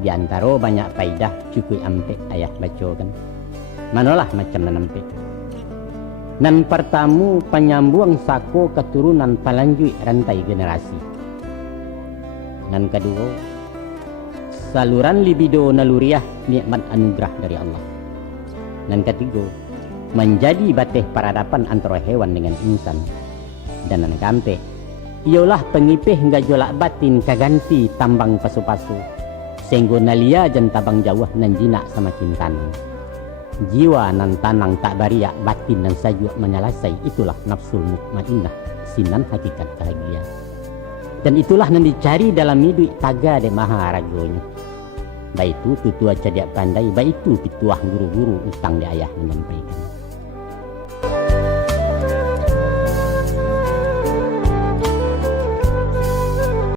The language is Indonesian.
Di antara banyak faidah cukui ampe ayah baca kan. Manalah macam nanampe. Nan pertamu penyambung sako keturunan palanjui rantai generasi. Nan kedua, saluran libido naluriah nikmat anugerah dari Allah. Nan ketiga, menjadi batih peradaban antara hewan dengan insan. Dan nan keempat, ialah pengipih gajolak batin kaganti tambang pasu-pasu. Sehingga nalia jan tabang jauh nan jinak sama cintanang. Jiwa nan tanang tak bariak, batin nan sajua menyalasai, itulah nafsul mutmainnah, sinan hakikat bahagia. Dan itulah nan dicari dalam hidup taga de maha ragonya. Baik itu tutua cadiak pandai, baik itu pituah guru-guru utang de ayah menyampaikan.